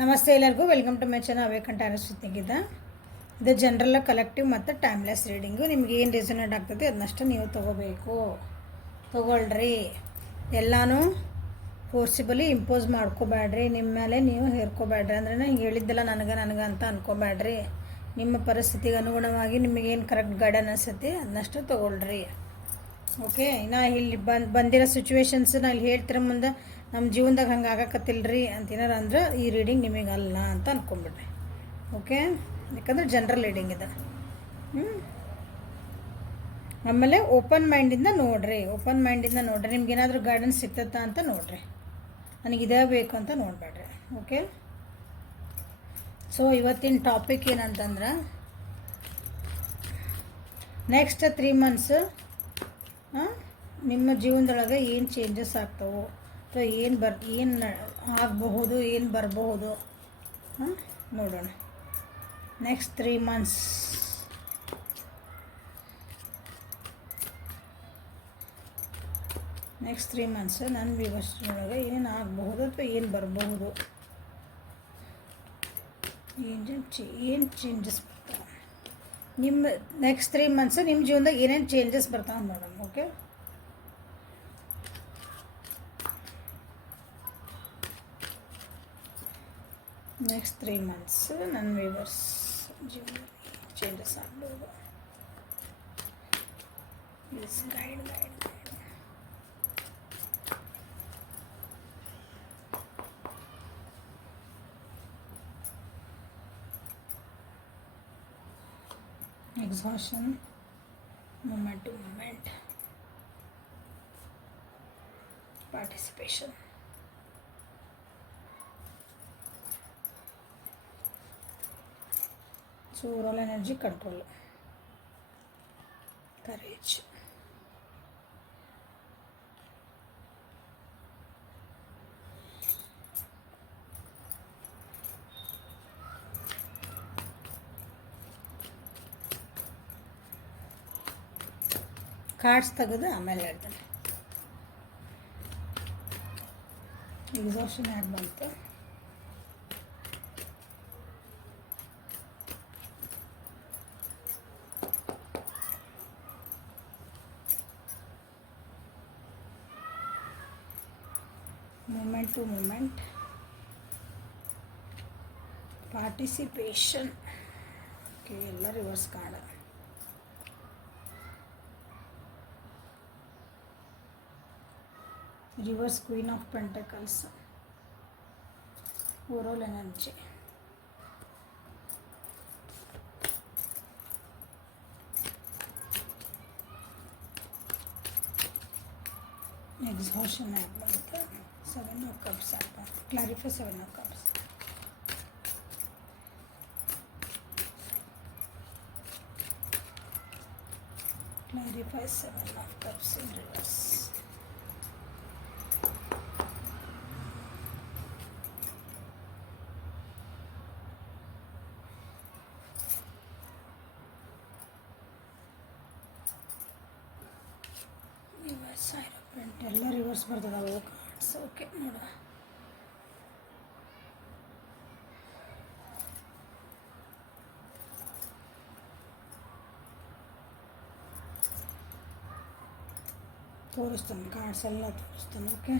ನಮಸ್ತೆ ಎಲ್ಲರಿಗೂ welcome to my channel ಅವೇಕಂಠ ಅನಿಸ್ತಿದ್ದ ಇದು ಜನರಲ್ ಕಲೆಕ್ಟಿವ್ ಮತ್ತು ಟೈಮ್ಲೆಸ್ ರೀಡಿಂಗು. ನಿಮ್ಗೆ ಏನು ರೆಸನೇಟ್ ಆಗ್ತದೆ ಅದನ್ನಷ್ಟು ನೀವು ತೊಗೊಳ್ರಿ. ಎಲ್ಲನೂ ಫೋರ್ಸಿಬಲಿ ಇಂಪೋಸ್ ಮಾಡ್ಕೋಬೇಡ್ರಿ, ನಿಮ್ಮ ಮೇಲೆ ನೀವು ಹೇರ್ಕೋಬೇಡ್ರಿ. ಅಂದ್ರೆ ಹಿಂಗೆ ಹೇಳಿದ್ದೆಲ್ಲ ನನಗೆ ಅಂತ ಅಂದ್ಕೋಬೇಡ್ರಿ. ನಿಮ್ಮ ಪರಿಸ್ಥಿತಿಗೆ ಅನುಗುಣವಾಗಿ ನಿಮಗೇನು ಕರೆಕ್ಟ್ ಗೈಡನ್ ಅನಿಸುತ್ತೆ ಅದನ್ನಷ್ಟು ತೊಗೊಳ್ರಿ. ಓಕೆ, ನಾ ಇಲ್ಲಿ ಬಂದಿರೋ ಸಿಚುವೇಶನ್ಸ್ ನಾ ಇಲ್ಲಿ ಹೇಳ್ತಿರೋ ಮುಂದೆ ನಮ್ಮ ಜೀವನದಾಗ ಹಂಗೆ ಆಗಕತ್ತಿಲ್ರಿ ಅಂತೇನಾರು ಅಂದ್ರೆ ಈ ರೀಡಿಂಗ್ ನಿಮಗಲ್ಲ ಅಂತ ಅಂದ್ಕೊಂಬಿಡ್ರಿ. ಓಕೆ, ಯಾಕಂದ್ರೆ ಜನರಲ್ ರೀಡಿಂಗ್ ಇದೆ. ಆಮೇಲೆ ಓಪನ್ ಮೈಂಡಿಂದ ನೋಡಿರಿ. ನಿಮ್ಗೇನಾದರೂ ಗೈಡೆನ್ಸ್ ಸಿಗ್ತತ್ತಾ ಅಂತ ನೋಡಿರಿ. ನನಗಿದೇ ಬೇಕು ಅಂತ ನೋಡಬೇಡ್ರಿ. ಓಕೆ, ಸೊ ಇವತ್ತಿನ ಟಾಪಿಕ್ ಏನಂತಂದ್ರೆ ನೆಕ್ಸ್ಟ್ 3 months ನಿಮ್ಮ ಜೀವನದೊಳಗೆ ಏನು ಚೇಂಜಸ್ ಆಗ್ತವೋ ಅಥವಾ ಏನು ಆಗಬಹುದು, ಏನು ಬರಬಹುದು ನೋಡೋಣ. ನೆಕ್ಸ್ಟ್ 3 months ನನ್ನ ವ್ಯವಸ್ಥೆಯೊಳಗೆ ಏನು ಆಗಬಹುದು ಅಥವಾ ಏನು ಬರಬಹುದು, ಏನು ಚೇಂಜಸ್ ಬರ್ತಾವೆ ನಿಮ್ಮ ನೆಕ್ಸ್ಟ್ 3 months ನಿಮ್ಮ ಜೀವನದಾಗ ಏನೇನು ಚೇಂಜಸ್ ಬರ್ತಾವೆ ನೋಡೋಣ. ಓಕೆ, ನೆಕ್ಸ್ಟ್ 3 months ನನ್ನ ವ್ಯೂವರ್ಸ್ ಜೀವನದಲ್ಲಿ ಚೇಂಜಸ್ ಆಗ್ಬೋದು. Please guide. Exhaustion, moment to moment, participation. So overall energy control, courage. Cards ತೆಗೆದು ಆಮೇಲೆ ಹೇಳ್ತೇನೆ. ಎಕ್ಸಾಷನ್ ಆ್ಯಡ್ ಬಂತು. Moment to moment, participation. Okay, ಎಲ್ಲ reverse card. Reverse Queen of Pentacles, overall energy. Exhaustion agbantu. 7 of Cups agbantu. Clarify 7 of Cups. Clarify 7 of Cups in reverse. ಎಲ್ಲ reverse ಬರ್ತದವು cards. Okay, ನೋಡ. ತೋರಿಸ್ತಾನೆ cards ಎಲ್ಲ ತೋರಿಸ್ತಾನೆ. Okay,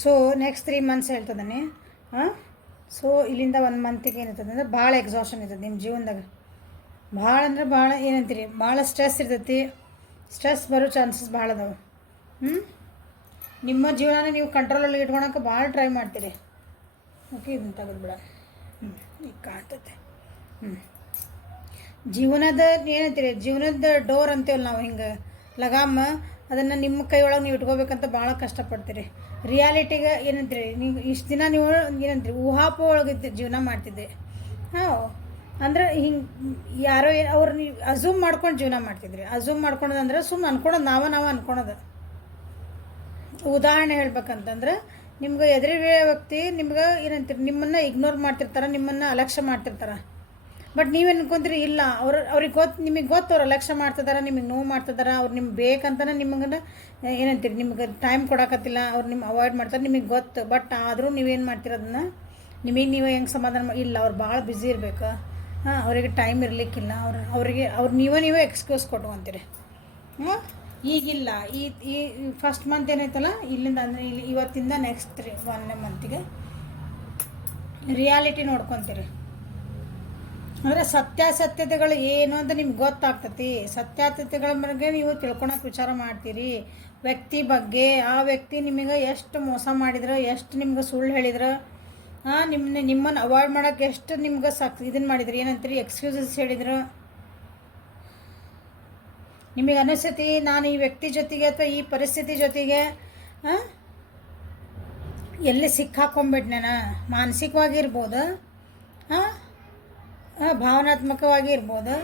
so next 3 months ಹೇಳ್ತದಾನೆ. So ಇಲ್ಲಿಂದ 1 monthಗೆ ಏನಿರ್ತದೆ ಅಂದರೆ ಭಾಳ ಎಕ್ಸಾಷನ್ ಇರ್ತದೆ ನಿಮ್ಮ ಜೀವನದಾಗ. ಭಾಳ ಅಂದ್ರೆ ಭಾಳ ಏನಂತೀರಿ, ಭಾಳ ಸ್ಟ್ರೆಸ್ ಇರ್ತೈತಿ. ಸ್ಟ್ರೆಸ್ ಬರೋ ಚಾನ್ಸಸ್ ಭಾಳ ಅದಾವೆ. ನಿಮ್ಮ ಜೀವನನೇ ನೀವು ಕಂಟ್ರೋಲಲ್ಲಿ ಇಟ್ಕೊಳಕ್ಕೆ ಭಾಳ ಟ್ರೈ ಮಾಡ್ತೀರಿ. ಓಕೆ, ಇದನ್ನು ತೆಗೆದುಬಿಡ. ಈಗ ಕಾಣ್ತೈತೆ. ಜೀವನದ ಏನಂತೀರಿ, ಜೀವನದ ಡೋರ್ ಅಂತೀವಲ್ಲ ನಾವು, ಹಿಂಗೆ ಲಗಾಮ, ಅದನ್ನು ನಿಮ್ಮ ಕೈ ಒಳಗೆ ನೀವು ಇಟ್ಕೋಬೇಕಂತ ಭಾಳ ಕಷ್ಟಪಡ್ತೀರಿ. ರಿಯಾಲಿಟಿಗೆ ಏನಂತೀರಿ, ನೀವು ಇಷ್ಟು ದಿನ ನೀವು ಏನಂತೀರಿ ಊಹಾಪೋ ಒಳಗಿದ್ದು ಜೀವನ ಮಾಡ್ತಿದ್ದೆ. ಅಂದ್ರೆ ಹಿಂಗೆ ಯಾರೋ ಅವ್ರು ನೀವು ಅಝೂಮ್ ಮಾಡ್ಕೊಂಡು ಜೀವನ ಮಾಡ್ತಿದ್ರಿ. ಅಝೂಮ್ ಮಾಡ್ಕೊಳೋದಂದ್ರೆ ಸುಮ್ಮನೆ ಅನ್ಕೊಳೋದು, ನಾವು ಅನ್ಕೊಳೋದು. ಉದಾಹರಣೆ ಹೇಳ್ಬೇಕಂತಂದ್ರೆ ನಿಮ್ಗೆ ಎದುರಿರೋ ವ್ಯಕ್ತಿ ನಿಮ್ಗೆ ಏನಂತೀರಿ, ನಿಮ್ಮನ್ನು ಇಗ್ನೋರ್ ಮಾಡ್ತಿರ್ತಾರೆ, ನಿಮ್ಮನ್ನು ಅಲಕ್ಷ್ಯ ಮಾಡ್ತಿರ್ತಾರೆ. ಬಟ್ ನೀವೇನು ಅನ್ಕೊಂತೀರಿ, ಇಲ್ಲ ಅವ್ರಿಗೆ ಗೊತ್ತು, ನಿಮಗೆ ಗೊತ್ತು ಅವ್ರು ಅಲಕ್ಷ್ಯ ಮಾಡ್ತಿದಾರೆ, ನಿಮಗೆ ನೋವು ಮಾಡ್ತಿದಾರೆ, ಅವ್ರು ನಿಮ್ಗೆ ಬೇಕಂತಲೇ ನಿಮಗೆ ಏನಂತೀರಿ, ನಿಮ್ಗೆ ಟೈಮ್ ಕೊಡೋಕತ್ತಿಲ್ಲ, ಅವ್ರು ನಿಮ್ಮ ಅವಾಯ್ಡ್ ಮಾಡ್ತಾರೆ, ನಿಮಗೆ ಗೊತ್ತು. ಬಟ್ ಆದರೂ ನೀವೇನು ಮಾಡ್ತೀರದನ್ನ ನಿಮಗೆ ನೀವೇ ಹೆಂಗೆ ಸಮಾಧಾನ ಇಲ್ಲ, ಅವ್ರು ಭಾಳ ಬ್ಯುಸಿ ಇರಬೇಕು, ಅವರಿಗೆ ಟೈಮ್ ಇರಲಿಕ್ಕಿಲ್ಲ, ಅವ್ರು ನೀವೇ ಎಕ್ಸ್ಕ್ಯೂಸ್ ಕೊಟ್ಕೊಂತೀರಿ. ಈಗಿಲ್ಲ, ಈ ಫಸ್ಟ್ ಮಂತ್ ಏನಾಯ್ತಲ್ಲ ಇಲ್ಲಿಂದ, ಅಂದರೆ ಇವತ್ತಿಂದ ನೆಕ್ಸ್ಟ್ 1ನೇ ಮಂತಿಗೆ ರಿಯಾಲಿಟಿ ನೋಡ್ಕೊತೀರಿ. ಅಂದರೆ ಸತ್ಯಾಸತ್ಯತೆಗಳು ಏನು ಅಂತ ನಿಮ್ಗೆ ಗೊತ್ತಾಗ್ತತಿ. ಸತ್ಯಾಸತ್ಯಗಳ ಬಗ್ಗೆ ನೀವು ತಿಳ್ಕೊಳಕ್ಕೆ ವಿಚಾರ ಮಾಡ್ತೀರಿ. ವ್ಯಕ್ತಿ ಬಗ್ಗೆ, ಆ ವ್ಯಕ್ತಿ ನಿಮಗೆ ಎಷ್ಟು ಮೋಸ ಮಾಡಿದ್ರು, ಎಷ್ಟು ನಿಮ್ಗೆ ಸುಳ್ಳು ಹೇಳಿದ್ರು, ನಿಮ್ಮನ್ನು ಅವಾಯ್ಡ್ ಮಾಡೋಕ್ಕೆ ಎಷ್ಟು ನಿಮ್ಗೆ ಇದನ್ನು ಮಾಡಿದ್ರು, ಏನಂತೀರಿ, ಎಕ್ಸ್ಕ್ಯೂಸಸ್ ಹೇಳಿದ್ರು. ನಿಮಗೆ ಅನಿಸ್ತತಿ ನಾನು ಈ ವ್ಯಕ್ತಿ ಜೊತೆಗೆ ಅಥವಾ ಈ ಪರಿಸ್ಥಿತಿ ಜೊತೆಗೆ ಎಲ್ಲಿ ಸಿಕ್ಕಾಕೊಂಡ್ಬಿಟ್ನೇನ, ಮಾನಸಿಕವಾಗಿರ್ಬೋದು, ಭಾವನಾತ್ಮಕವಾಗಿ ಇರ್ಬೋದು,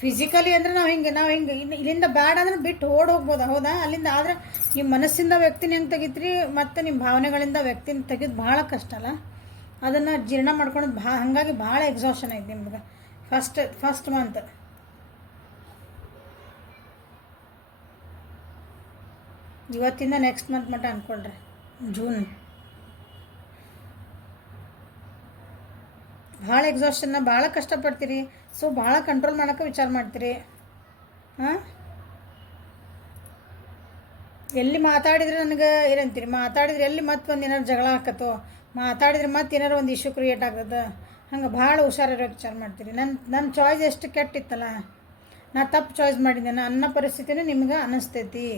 ಫಿಸಿಕಲಿ ಅಂದರೆ ನಾವು ಹಿಂಗೆ ಇಲ್ಲಿಂದ ಬೇಡ ಅಂದ್ರೆ ಬಿಟ್ಟು ಹೋಗ್ಬೋದು, ಹೌದಾ? ಅಲ್ಲಿಂದ. ಆದರೆ ನಿಮ್ಮ ಮನಸ್ಸಿಂದ ವ್ಯಕ್ತಿನ ಹೆಂಗೆ ತೆಗಿತ್ರಿ, ಮತ್ತು ನಿಮ್ಮ ಭಾವನೆಗಳಿಂದ ವ್ಯಕ್ತಿನ ತೆಗೆದು ಭಾಳ ಕಷ್ಟ ಅಲ್ಲ, ಅದನ್ನು ಜೀರ್ಣ ಮಾಡ್ಕೊಳೋದು ಹಾಗಾಗಿ ಭಾಳ ಎಕ್ಸಾಷನ್ ಐತೆ ನಿಮ್ಗೆ ಫಸ್ಟ್ ಮಂತ್. ಇವತ್ತಿಂದ ನೆಕ್ಸ್ಟ್ ಮಂತ್ ಮಟ್ಟ ಅಂದ್ಕೊಳ್ರಿ, ಜೂನ್. ಭಾಳ ಎಕ್ಸಾಷನ್ನ, ಭಾಳ ಕಷ್ಟಪಡ್ತೀರಿ. ಸೊ ಭಾಳ ಕಂಟ್ರೋಲ್ ಮಾಡೋಕ್ಕೆ ವಿಚಾರ ಮಾಡ್ತೀರಿ. ಎಲ್ಲಿ ಮಾತಾಡಿದ್ರೆ ನನಗೆ ಏನಂತೀರಿ, ಮಾತಾಡಿದ್ರೆ ಎಲ್ಲಿ ಮತ್ತೆ ಒಂದು ಏನಾರು ಜಗಳ ಹಾಕತ್ತೋ, ಮಾತಾಡಿದ್ರೆ ಮತ್ತೆ ಏನಾರು ಒಂದು ಇಶ್ಯೂ ಕ್ರಿಯೇಟ್ ಆಗ್ತದೆ, ಹಂಗೆ ಭಾಳ ಹುಷಾರಿರೋ ವಿಚಾರ ಮಾಡ್ತೀರಿ. ನನ್ನ ಚಾಯ್ಸ್ ಎಷ್ಟು ಕೆಟ್ಟಿತ್ತಲ್ಲ, ನಾ ತಪ್ಪು ಚಾಯ್ಸ್ ಮಾಡಿದ್ದೇನೆ ಅನ್ನೋ ಪರಿಸ್ಥಿತಿನೂ ನಿಮ್ಗೆ ಅನ್ನಿಸ್ತೈತಿ.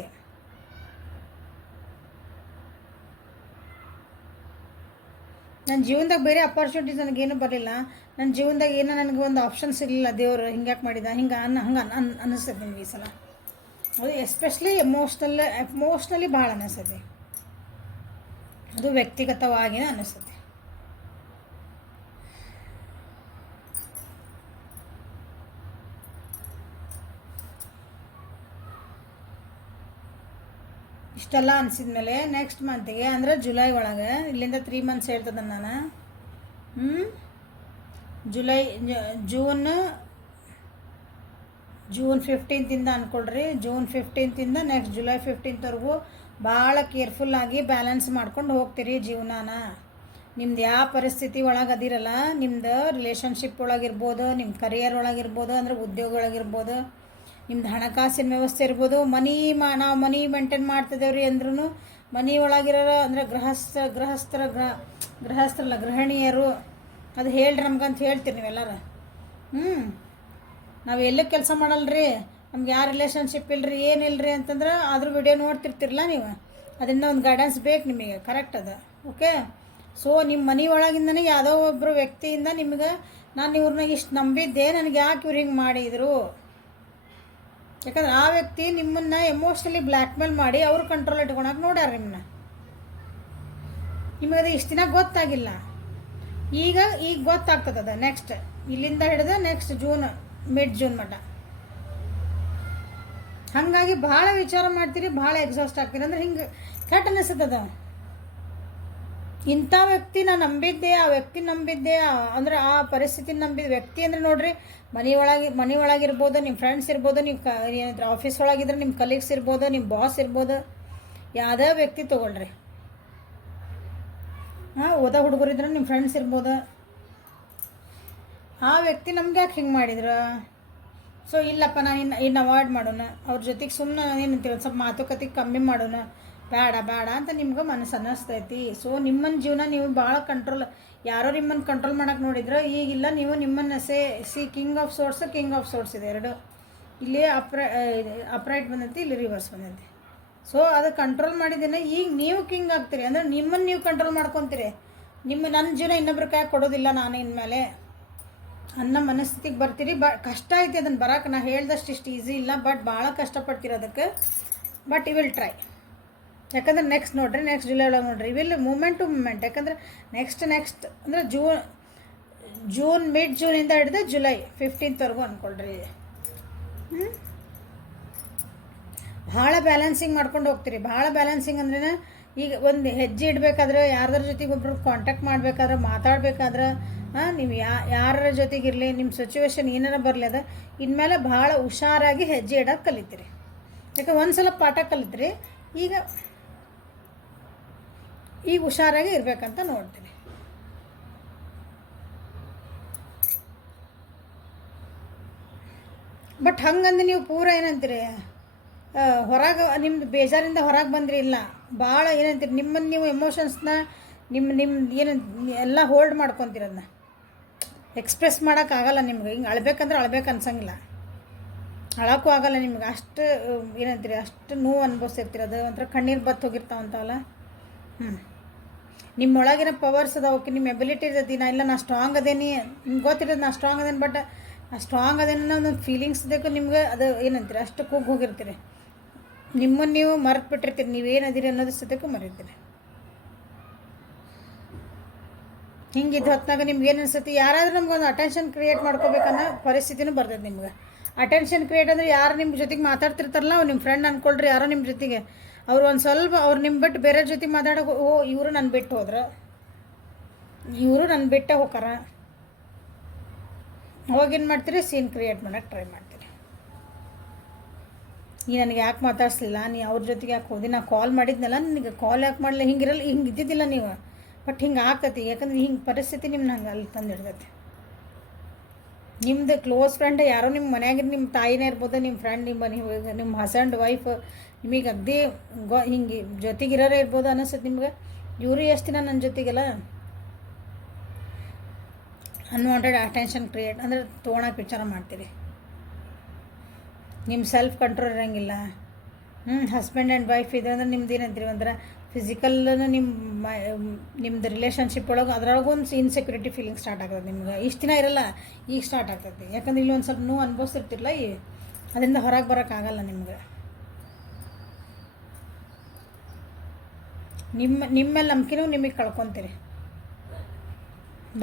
ನನ್ನ ಜೀವನದಾಗ ಬೇರೆ ಅಪಾರ್ಚುನಿಟೀಸ್ ನನಗೇನು ಬರಲಿಲ್ಲ, ನನ್ನ ಜೀವನದಾಗ ಏನೋ ನನಗೆ ಒಂದು ಆಪ್ಷನ್ಸ್ ಇರಲಿಲ್ಲ, ದೇವರು ಹಿಂಗ್ಯಾಕೆ ಮಾಡಿದ ಹಂಗೆ ಅನ್ನಿಸ್ತದೆ ನಿಮ್ಗೆ ಈ ಸಲ. ಅದು ಎಸ್ಪೆಷಲಿ ಎಮೋಷ್ನಲಿ ಭಾಳ ಅನ್ನಿಸ್ತದೆ, ಅದು ವ್ಯಕ್ತಿಗತವಾಗಿಯೇ ಅನ್ನಿಸ್ತದೆ. ಇಷ್ಟೆಲ್ಲ ಅನಿಸಿದ್ಮೇಲೆ ನೆಕ್ಸ್ಟ್ ಮಂತಿಗೆ ಅಂದರೆ ಜುಲೈ ಒಳಗೆ, ಇಲ್ಲಿಂದ 3 ಮಂತ್ಸ್ ಹೇಳ್ತದೆ ನಾನು. ಜೂನ್ 15 ಅಂದ್ಕೊಳ್ರಿ. ಜೂನ್ 15 ನೆಕ್ಸ್ಟ್ ಜುಲೈ 15ವರೆಗೂ ಭಾಳ ಕೇರ್ಫುಲ್ಲಾಗಿ ಬ್ಯಾಲೆನ್ಸ್ ಮಾಡ್ಕೊಂಡು ಹೋಗ್ತೀರಿ ಜೀವನಾನ. ನಿಮ್ದು ಯಾವ ಪರಿಸ್ಥಿತಿ ಒಳಗೆ ಅದಿರಲ್ಲ, ನಿಮ್ದು ರಿಲೇಷನ್ಶಿಪ್ ಒಳಗಿರ್ಬೋದು, ನಿಮ್ಮ ಕರಿಯರ್ ಒಳಗಿರ್ಬೋದು, ಅಂದರೆ ಉದ್ಯೋಗ ಒಳಗಿರ್ಬೋದು, ನಿಮ್ದು ಹಣಕಾಸಿನ ವ್ಯವಸ್ಥೆ ಇರ್ಬೋದು, ನಾವು ಮನಿ ಮೇಂಟೈನ್ ಮಾಡ್ತಿದ್ದೇವ್ರಿ ಅಂದ್ರೂ ಮನೆ ಒಳಗಿರೋ ಅಂದರೆ ಗೃಹಸ್ಥರಲ್ಲ ಗೃಹಿಣಿಯರು, ಅದು ಹೇಳ್ರಿ ನಮ್ಗಂತ ಹೇಳ್ತೀರಿ ನೀವೆಲ್ಲರೂ. ನಾವು ಎಲ್ಲೂ ಕೆಲಸ ಮಾಡಲ್ರಿ, ನಮ್ಗೆ ಯಾವ ರಿಲೇಷನ್ಶಿಪ್ ಇಲ್ಲರಿ, ಏನಿಲ್ಲರಿ ಅಂತಂದ್ರೆ ಅದ್ರ ವಿಡಿಯೋ ನೋಡ್ತಿರ್ತಿರಲ್ಲ ನೀವು, ಅದರಿಂದ ಒಂದು ಗೈಡೆನ್ಸ್ ಬೇಕು ನಿಮಗೆ, ಕರೆಕ್ಟ್ ಅದು. ಓಕೆ, ಸೊ ನಿಮ್ಮ ಮನೆ ಒಳಗಿಂದನೇ ಯಾವುದೋ ಒಬ್ಬರು ವ್ಯಕ್ತಿಯಿಂದ ನಿಮ್ಗೆ ನಾನು ಇವ್ರನ್ನ ಇಷ್ಟು ನಂಬಿದ್ದೆ, ನನಗೆ ಯಾಕೆ ಇವ್ರು ಹಿಂಗೆ ಮಾಡಿದರು, ಯಾಕಂದ್ರೆ ಆ ವ್ಯಕ್ತಿ ನಿಮ್ಮನ್ನು ಎಮೋಷ್ನಲಿ ಬ್ಲ್ಯಾಕ್ ಮೇಲ್ ಮಾಡಿ ಅವ್ರು ಕಂಟ್ರೋಲ್ ಇಟ್ಕೊಳಕ್ಕೆ ನೋಡ್ಯಾರ ನಿಮಗೆ ಅದು ಇಷ್ಟು ದಿನ ಗೊತ್ತಾಗಿಲ್ಲ, ಈಗ ಗೊತ್ತಾಗ್ತದೆ. ನೆಕ್ಸ್ಟ್ ಇಲ್ಲಿಂದ ಹಿಡಿದು ನೆಕ್ಸ್ಟ್ ಮಿಡ್ ಜೂನ್ ಮಟ್ಟ. ಹಾಗಾಗಿ ಭಾಳ ವಿಚಾರ ಮಾಡ್ತೀರಿ, ಭಾಳ ಎಕ್ಸಾಸ್ಟ್ ಆಗ್ತೀರಿ. ಅಂದ್ರೆ ಹಿಂಗೆ ಕೆಟ್ಟ ಅನಿಸ್ತದ. ಇಂಥ ವ್ಯಕ್ತಿ ನಾನು ನಂಬಿದ್ದೆ, ಆ ವ್ಯಕ್ತಿ ನಂಬಿದ್ದೆ, ಅಂದರೆ ಆ ಪರಿಸ್ಥಿತಿ ನಂಬಿದ ವ್ಯಕ್ತಿ ಅಂದರೆ ನೋಡ್ರಿ, ಮನೆ ಒಳಗಿರ್ಬೋದು, ನಿಮ್ಮ ಫ್ರೆಂಡ್ಸ್ ಇರ್ಬೋದು, ನೀವು ಏನಾದ್ರೆ ಆಫೀಸ್ ಒಳಗಿದ್ರೆ ನಿಮ್ಮ ಕಲೀಗ್ಸ್ ಇರ್ಬೋದು, ನಿಮ್ಮ ಬಾಸ್ ಇರ್ಬೋದು, ಯಾವುದೇ ವ್ಯಕ್ತಿ ತೊಗೊಳ್ರಿ. ಓದ ಹುಡುಗರಿದ್ರೆ ನಿಮ್ಮ ಫ್ರೆಂಡ್ಸ್ ಇರ್ಬೋದು, ಆ ವ್ಯಕ್ತಿ ನಮ್ಗೆ ಯಾಕೆ ಹಿಂಗೆ ಮಾಡಿದ್ರು, ಸೊ ಇಲ್ಲಪ್ಪ ನಾನು ಇನ್ನು ಅವಾಯ್ಡ್ ಮಾಡೋಣ, ಅವ್ರ ಜೊತೆಗೆ ಸುಮ್ಮನೆ ಏನಂತೀವಿ ಒಂದು ಸ್ವಲ್ಪ ಮಾತುಕತೆ ಕಮ್ಮಿ ಮಾಡೋಣ, ಬೇಡ ಅಂತ ನಿಮ್ಗೆ ಮನಸ್ಸು ಅನ್ನಿಸ್ತೈತಿ. ಸೊ ನಿಮ್ಮನ್ನ ಜೀವನ ನೀವು ಭಾಳ ಕಂಟ್ರೋಲ್, ಯಾರೋ ನಿಮ್ಮನ್ನು ಕಂಟ್ರೋಲ್ ಮಾಡೋಕೆ ನೋಡಿದ್ರೆ ಈಗಿಲ್ಲ, ನೀವು ನಿಮ್ಮನ್ನು ಕಿಂಗ್ ಆಫ್ ಸೋರ್ಸ್ ಇದೆ ಎರಡು, ಇಲ್ಲಿ ಅಪ್ರೈಟ್ ಬಂದೈತಿ, ಇಲ್ಲಿ ರಿವರ್ಸ್ ಬಂದೈತಿ. ಸೊ ಅದು ಕಂಟ್ರೋಲ್ ಮಾಡಿದ್ದೇನೆ, ಈಗ ನೀವು ಕಿಂಗ್ ಆಗ್ತೀರಿ, ಅಂದರೆ ನಿಮ್ಮನ್ನು ನೀವು ಕಂಟ್ರೋಲ್ ಮಾಡ್ಕೊತೀರಿ. ನನ್ನ ಜೀವನ ಇನ್ನೊಬ್ರ ಕೈ ಕೊಡೋದಿಲ್ಲ ನಾನು ಇನ್ಮೇಲೆ ಅನ್ನೋ ಮನಸ್ಥಿತಿಗೆ ಬರ್ತೀರಿ. ಕಷ್ಟ ಐತಿ ಅದನ್ನು ಬರೋಕೆ, ನಾ ಹೇಳ್ದಷ್ಟು ಇಷ್ಟು ಈಸಿ ಇಲ್ಲ, ಬಟ್ ಭಾಳ ಕಷ್ಟಪಡ್ತೀರಿ ಅದಕ್ಕೆ. ಬಟ್ ಯು ವಿಲ್ ಟ್ರೈ, ಯಾಕಂದ್ರೆ ನೆಕ್ಸ್ಟ್ ನೋಡಿರಿ, ನೆಕ್ಸ್ಟ್ ಜುಲೈ ಒಳಗೆ ನೋಡಿರಿ, ಇವಿಲ್ ಮೂಮೆಂಟ್ ಟು ಮೂಮೆಂಟ್. ಯಾಕಂದ್ರೆ ನೆಕ್ಸ್ಟ್ ಅಂದರೆ ಮಿಡ್ ಜೂನಿಂದ ಹಿಡಿದು ಜುಲೈ 15ವರೆಗೂ ಅಂದ್ಕೊಳ್ರಿ. ಭಾಳ ಬ್ಯಾಲೆನ್ಸಿಂಗ್ ಮಾಡ್ಕೊಂಡು ಹೋಗ್ತೀರಿ. ಭಾಳ ಬ್ಯಾಲೆನ್ಸಿಂಗ್ ಅಂದ್ರೆ ಈಗ ಒಂದು ಹೆಜ್ಜೆ ಇಡಬೇಕಾದ್ರೆ ಯಾರ್ದಾರ ಜೊತೆಗೆ ಒಬ್ರು ಕಾಂಟ್ಯಾಕ್ಟ್ ಮಾಡಬೇಕಾದ್ರೆ ಮಾತಾಡ್ಬೇಕಾದ್ರೆ ನೀವು ಯಾರ ಜೊತೆಗಿರಲಿ ನಿಮ್ಮ ಸಿಚುವೇಶನ್ ಏನಾರ ಬರಲಿ ಅದು ಇನ್ಮೇಲೆ ಭಾಳ ಹುಷಾರಾಗಿ ಹೆಜ್ಜೆ ಇಡೋಕೆ ಕಲಿತೀರಿ. ಯಾಕೆ ಒಂದು ಸಲ ಪಾಠ ಕಲಿತ್ರಿ, ಈಗ ಹುಷಾರಾಗಿ ಇರಬೇಕಂತ ನೋಡ್ತೀನಿ. ಬಟ್ ಹಂಗಂದು ನೀವು ಪೂರ ಏನಂತೀರಿ ಹೊರಗೆ ನಿಮ್ದು ಬೇಜಾರಿಂದ ಹೊರಗೆ ಬಂದ್ರಿ ಇಲ್ಲ, ಭಾಳ ಏನಂತೀರಿ ನಿಮ್ಮನ್ನು ನೀವು ಎಮೋಷನ್ಸ್ನ ನಿಮ್ಮ ಏನು ಎಲ್ಲ ಹೋಲ್ಡ್ ಮಾಡ್ಕೊತೀರದನ್ನ ಎಕ್ಸ್ಪ್ರೆಸ್ ಮಾಡೋಕ್ಕಾಗಲ್ಲ ನಿಮ್ಗೆ. ಹಿಂಗೆ ಅಳ್ಬೇಕಂದ್ರೆ ಅಳ್ಬೇಕು ಅನ್ಸಂಗಿಲ್ಲ, ಅಳಕ್ಕೂ ಆಗಲ್ಲ ನಿಮ್ಗೆ. ಅಷ್ಟು ಏನಂತೀರಿ ಅಷ್ಟು ನೋವು ಅನ್ಭವಿಸಿರ್ತೀರಿ. ಅದು ಒಂಥರ ಕಣ್ಣೀರು ಬತ್ತು ಹೋಗಿರ್ತಾವಂತವಲ್ಲ. ನಿಮ್ಮೊಳಗಿನ ಪವರ್ಸ್ ಅದಾವಕ್ಕೆ ನಿಮ್ಮ ಎಬಿಲಿಟೀಸ್ ಅದಿ. ನಾ ಸ್ಟ್ರಾಂಗ್ ಅದೇನಿ, ನಿಮ್ಗೆ ಗೊತ್ತಿರೋದು ನಾ ಸ್ಟ್ರಾಂಗ್ ಅದೇನು. ಬಟ್ ಆ ಸ್ಟ್ರಾಂಗ್ ಅದೇನೋ ಒಂದು ಫೀಲಿಂಗ್ಸ್ ಬೇಕು ನಿಮ್ಗೆ. ಅದು ಏನಂತೀರಿ ಅಷ್ಟು ಕುಗ್ಗಿ ಹೋಗಿರ್ತೀರಿ. ನಿಮ್ಮನ್ನು ನೀವು ಮರೆತು ಬಿಟ್ಟಿರ್ತೀರಿ, ನೀವೇನದಿರಿ ಅನ್ನೋದು ಸತ್ಯಕ್ಕೂ ಮರೀತೀರಿ. ಹಿಂಗಿದ್ದು ಹೊತ್ನಾಗ ನಿಮ್ಗೆ ಏನು ಅನ್ಸುತ್ತೆ, ಯಾರಾದರೂ ನಮ್ಗೊಂದು ಅಟೆನ್ಷನ್ ಕ್ರಿಯೇಟ್ ಮಾಡ್ಕೋಬೇಕನ್ನೋ ಪರಿಸ್ಥಿತಿನೂ ಬರ್ತದೆ ನಿಮ್ಗೆ. ಅಟೆನ್ಷನ್ ಕ್ರಿಯೇಟ್ ಅಂದರೆ ಯಾರು ನಿಮ್ಮ ಜೊತೆಗೆ ಮಾತಾಡ್ತಿರ್ತಾರಲ್ಲ, ಅವ್ರು ನಿಮ್ಮ ಫ್ರೆಂಡ್ ಅಂದ್ಕೊಳ್ರಿ, ಯಾರೋ ನಿಮ್ಮ ಜೊತೆಗೆ ಅವ್ರು ಒಂದು ಸ್ವಲ್ಪ ಅವ್ರು ನಿಮ್ಮ ಬಿಟ್ಟು ಬೇರೆ ಜೊತೆ ಮಾತಾಡೋಕೆ ಇವರು ನನ್ನ ಬಿಟ್ಟು ಹೋದ್ರೆ, ಇವರು ನನ್ನ ಬಿಟ್ಟೆ ಹೋಗಾರ, ಅವಾಗೇನು ಮಾಡ್ತೀರಿ ಸೀನ್ ಕ್ರಿಯೇಟ್ ಮಾಡೋಕ್ಕೆ ಟ್ರೈ ಮಾಡ್ತೀರಿ. ನೀ ನನಗೆ ಯಾಕೆ ಮಾತಾಡಿಸ್ಲಿಲ್ಲ, ನೀ ಅವ್ರ ಜೊತೆಗೆ ಯಾಕೆ ಹೋದಿ, ನಾ ಕಾಲ್ ಮಾಡಿದ್ನಲ್ಲ ನಿನಗೆ ಕಾಲ್ ಯಾಕೆ ಮಾಡಲಿಲ್ಲ, ಹಿಂಗಿರಲ್ಲ, ಹಿಂಗೆ ಇದ್ದಿದ್ದಿಲ್ಲ ನೀವು. ಬಟ್ ಹಿಂಗೆ ಆಗ್ತತಿ, ಯಾಕಂದ್ರೆ ಹಿಂಗೆ ಪರಿಸ್ಥಿತಿ ನಿಮ್ನ ಹಂಗೆ ಅಲ್ಲಿ ತಂದಿಡ್ತೈತಿ. ನಿಮ್ಮದು ಕ್ಲೋಸ್ ಫ್ರೆಂಡ್ ಯಾರೋ ನಿಮ್ಮ ಮನ್ಯಾಗ ನಿಮ್ಮ ತಾಯಿನೇ ಇರ್ಬೋದು, ನಿಮ್ಮ ಫ್ರೆಂಡ್, ನಿಮ್ಮ ಹಸ್ಬೆಂಡ್ ವೈಫ್ ನಿಮಗೆ ಅಗ್ದಿ ಹಿಂಗೆ ಜೊತೆಗಿರೋರೇ ಇರ್ಬೋದು ಅನ್ನಿಸುತ್ತೆ ನಿಮ್ಗೆ. ಇವರು ಎಷ್ಟು ದಿನ ನನ್ನ ಜೊತೆಗೆಲ್ಲ ಅನ್ವಾಂಟೆಡ್ ಅಟೆನ್ಷನ್ ಕ್ರಿಯೇಟ್ ಅಂದರೆ ತೊಗೊಳಕ್ಕೆ ವಿಚಾರ ಮಾಡ್ತೀರಿ. ನಿಮ್ಮ ಸೆಲ್ಫ್ ಕಂಟ್ರೋಲ್ ಇರೋಂಗಿಲ್ಲ. ಹಸ್ಬೆಂಡ್ ಆ್ಯಂಡ್ ವೈಫ್ ಇದೆ ಅಂದ್ರೆ ನಿಮ್ದು ಏನಂತೀರಿ ಒಂಥರ ಫಿಸಿಕಲ್ನ ನಿಮ್ಮದು ರಿಲೇಷನ್ಶಿಪ್ ಒಳಗೆ ಅದರೊಳಗೆ ಒಂದು ಇನ್ಸೆಕ್ಯೂರಿಟಿ ಫೀಲಿಂಗ್ ಸ್ಟಾರ್ಟ್ ಆಗ್ತದೆ ನಿಮ್ಗೆ. ಇಷ್ಟು ದಿನ ಇರಲ್ಲ, ಈಗ ಸ್ಟಾರ್ಟ್ ಆಗ್ತದೆ. ಯಾಕಂದ್ರೆ ಇಲ್ಲಿ ಒಂದು ಸ್ವಲ್ಪ ನೋವು ಅನುಭವಿಸಿರ್ತಿರಲ್ಲ, ಅದರಿಂದ ಹೊರಗೆ ಬರೋಕ್ಕಾಗಲ್ಲ ನಿಮ್ಗೆ. ನಿಮ್ಮ ನಂಬಿಕೆನೂ ನಿಮಗೆ ಕಳ್ಕೊತೀರಿ,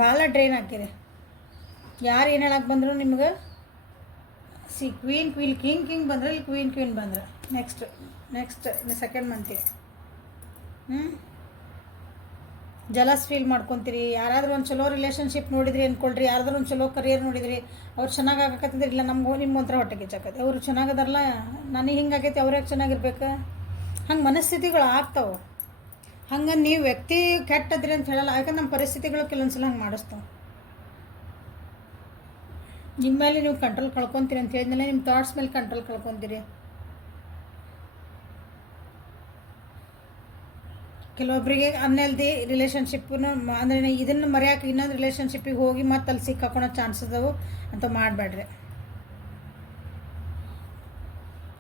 ಭಾಳ ಡ್ರೈನ್ ಆಗ್ತೀರಿ. ಯಾರು ಏನು ಹೇಳಕ್ಕೆ ಬಂದರು ನಿಮ್ಗೆ ಕ್ವೀನ್ ಕಿಂಗ್ ಬಂದ್ರೆ ಇಲ್ಲಿ ಕ್ವೀನ್ ಬಂದ್ರೆ ನೆಕ್ಸ್ಟ್ ಸೆಕೆಂಡ್ ಮಂತಿಗೆ ಜಲಸ್ ಫೀಲ್ ಮಾಡ್ಕೊತೀರಿ. ಯಾರಾದರೂ ಒಂದು ಚಲೋ ರಿಲೇಷನ್ಶಿಪ್ ನೋಡಿದ್ರಿ ಅಂದ್ಕೊಳ್ರಿ, ಯಾರಾದ್ರೂ ಒಂದು ಚಲೋ ಕರಿಯರ್ ನೋಡಿದ್ರಿ, ಅವ್ರು ಚೆನ್ನಾಗಿ ಆಗಕತ್ತಿದ್ರೆ ಇಲ್ಲ ನಿಮ್ಮ ಒಂಥರ ಹೊಟ್ಟೆ ಕಿಚ್ಚಾಕತ್ತೆ. ಅವ್ರು ಚೆನ್ನಾಗದಾರಲ್ಲ, ನನಗೆ ಹಿಂಗೆ ಆಗೈತಿ, ಅವ್ರ್ಯಾಕೆ ಚೆನ್ನಾಗಿರ್ಬೇಕು, ಹಂಗೆ ಮನಸ್ಥಿತಿಗಳು ಆಗ್ತಾವೆ. ಹಂಗೆ ನೀವು ವ್ಯಕ್ತಿ ಕೆಟ್ಟದ್ರಿ ಅಂತ ಹೇಳಲ್ಲ, ಯಾಕಂದ್ರೆ ನಮ್ಮ ಪರಿಸ್ಥಿತಿಗಳು ಕೆಲವೊಂದ್ಸಲ ಹಂಗೆ ಮಾಡಿಸ್ತಾವೆ. ನಿಮ್ಮ ಮೇಲೆ ನೀವು ಕಂಟ್ರೋಲ್ ಕಳ್ಕೊತೀರಿ ಅಂತ ಹೇಳಿದ್ಮೇಲೆ ನಿಮ್ಮ ಥಾಟ್ಸ್ ಮೇಲೆ ಕಂಟ್ರೋಲ್ ಕಳ್ಕೊತೀರಿ. ಕೆಲವೊಬ್ಬರಿಗೆ ಅನ್ಹೆಲ್ದಿ ರಿಲೇಷನ್ಶಿಪ್ಪನ್ನು ಅಂದರೆ ಇದನ್ನು ಮರೆಯೋಕೆ ಇನ್ನೊಂದು ರಿಲೇಷನ್ಶಿಪ್ಪಿಗೆ ಹೋಗಿ ಮತ್ತೆ ಅಲ್ಲಿ ಸಿಕ್ಕಾಕೊಳೋ ಚಾನ್ಸ್ ಅದಾವು ಅಂತ ಮಾಡಬೇಡ್ರಿ.